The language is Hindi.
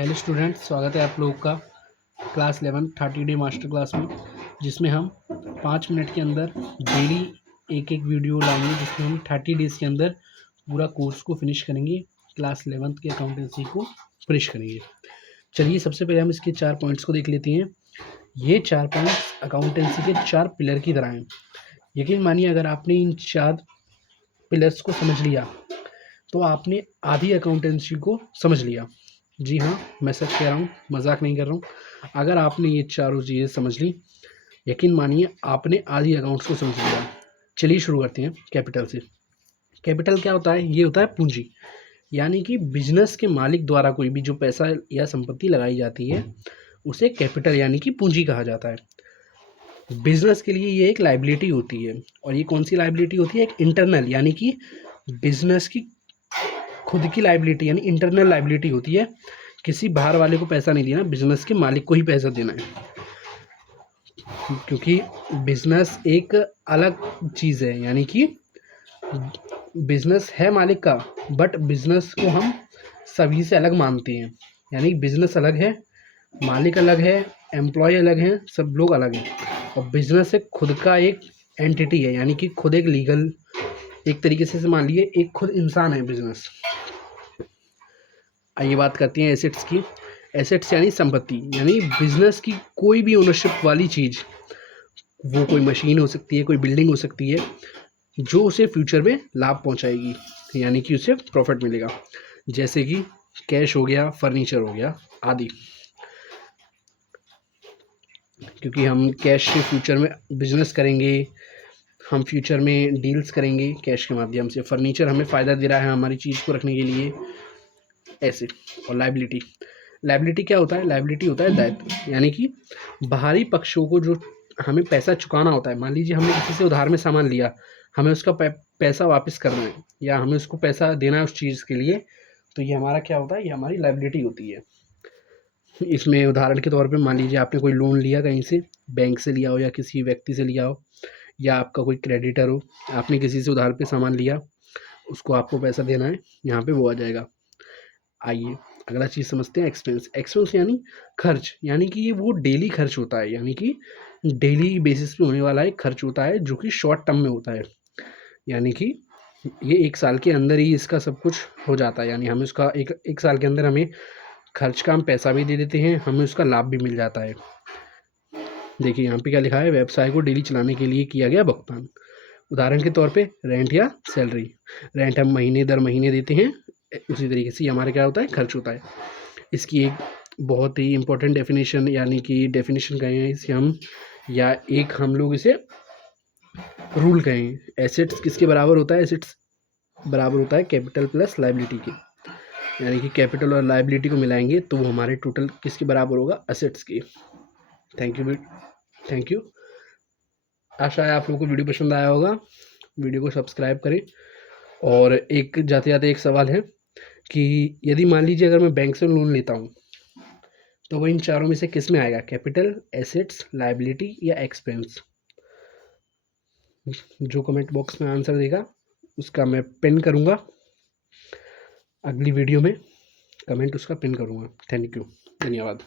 हेलो स्टूडेंट्स, स्वागत है आप लोगों का क्लास 11 30 डे मास्टर क्लास में, जिसमें हम 5 मिनट के अंदर डेली एक वीडियो लाएंगे, जिसमें हम 30 डेज़ के अंदर पूरा कोर्स को फिनिश करेंगे। क्लास 11 की अकाउंटेंसी को फिनिश करेंगे। चलिए, सबसे पहले हम इसके 4 पॉइंट्स को देख लेते हैं। ये 4 पॉइंट्स अकाउंटेंसी के 4 पिलर की तरह हैं। यकीन मानिए, अगर आपने इन 4 पिलर्स को समझ लिया तो आपने आधी अकाउंटेंसी को समझ लिया। जी हाँ, मैं सच कह रहा हूँ, मजाक नहीं कर रहा हूँ। अगर आपने ये चारों चीज़ें समझ ली, यकीन मानिए आपने आधी अकाउंट्स को समझ लिया। चलिए शुरू करते हैं कैपिटल से। कैपिटल क्या होता है? ये होता है पूंजी, यानी कि बिजनेस के मालिक द्वारा कोई भी जो पैसा या संपत्ति लगाई जाती है उसे कैपिटल यानी कि पूंजी कहा जाता है। बिजनेस के लिए ये एक लाइबिलिटी होती है, और ये कौन सी लाइबिलिटी होती है? एक इंटरनल, यानी कि बिजनेस की खुद की लाइबिलिटी यानी इंटरनल लाइबिलिटी होती है। किसी बाहर वाले को पैसा नहीं देना, बिजनेस के मालिक को ही पैसा देना है, क्योंकि बिजनेस एक अलग चीज़ है। यानी कि बिजनेस है मालिक का, बट बिजनेस को हम सभी से अलग मानते हैं। यानी बिजनेस अलग है, मालिक अलग है, एम्प्लॉय अलग है, सब लोग अलग हैं। और बिजनेस एक खुद का एक एंटिटी है, यानी कि खुद एक लीगल, एक तरीके से मान लिए एक खुद इंसान है बिजनेस। आइए बात करते हैं एसेट्स की। एसेट्स यानी संपत्ति, यानी बिजनेस की कोई भी ओनरशिप वाली चीज़, वो कोई मशीन हो सकती है, कोई बिल्डिंग हो सकती है, जो उसे फ्यूचर में लाभ पहुंचाएगी, यानी कि उसे प्रॉफिट मिलेगा। जैसे कि कैश हो गया, फर्नीचर हो गया आदि। क्योंकि हम कैश से फ्यूचर में बिजनेस करेंगे, हम फ्यूचर में डील्स करेंगे कैश के माध्यम से। फर्नीचर हमें फ़ायदा दे रहा है हमारी चीज़ को रखने के लिए, ऐसे। और लाइबिलिटी क्या होता है? लाइबिलिटी होता है दायित्व, यानी कि बाहरी पक्षों को जो हमें पैसा चुकाना होता है। मान लीजिए हमने किसी से उधार में सामान लिया, हमें उसका पैसा वापस करना है, या हमें उसको पैसा देना है उस चीज़ के लिए, तो ये हमारा क्या होता है? ये हमारी लाइबिलिटी होती है। इसमें उदाहरण के तौर पे मान लीजिए आपने कोई लोन लिया, कहीं से बैंक से लिया हो या किसी व्यक्ति से लिया हो, या आपका कोई क्रेडिटर हो, आपने किसी से उधार पे सामान लिया, उसको आपको पैसा देना है, यहाँ पे वो आ जाएगा। आइए अगला चीज़ समझते हैं, एक्सपेंस। एक्सपेंस यानी खर्च, यानी कि ये वो डेली खर्च होता है, यानी कि डेली बेसिस पे होने वाला एक खर्च होता है, जो कि शॉर्ट टर्म में होता है। यानी कि ये 1 साल के अंदर ही इसका सब कुछ हो जाता है। यानी हमें उसका एक साल के अंदर हमें खर्च का हम पैसा भी दे देते हैं, हमें उसका लाभ भी मिल जाता है। देखिए यहाँ पे क्या लिखा है? व्यवसाय को डेली चलाने के लिए किया गया भुगतान। उदाहरण के तौर पे रेंट या सैलरी। रेंट हम महीने दर महीने देते हैं, उसी तरीके से हमारा क्या होता है? खर्च होता है। इसकी एक बहुत ही इम्पोर्टेंट डेफिनेशन, यानी कि डेफिनेशन कहें इसे हम, या एक हम लोग इसे रूल कहें। एसेट्स किसके बराबर होता है? एसेट्स बराबर होता है कैपिटल प्लस लाइबिलिटी के। यानी कि कैपिटल और लाइबिलिटी को मिलाएंगे तो वो हमारे टोटल किसके बराबर होगा? एसेट्स के। Thank you. आशा है आप लोगों को वीडियो पसंद आया होगा। वीडियो को सब्सक्राइब करें। और एक जाते जाते एक सवाल है कि यदि मान लीजिए अगर मैं बैंक से लोन लेता हूँ, तो वो इन चारों में से किस में आएगा? कैपिटल, एसेट्स, लायबिलिटी या एक्सपेंस? जो कमेंट बॉक्स में आंसर देगा उसका मैं पिन करूँगा, अगली वीडियो में कमेंट उसका पिन करूँगा। थैंक यू, धन्यवाद।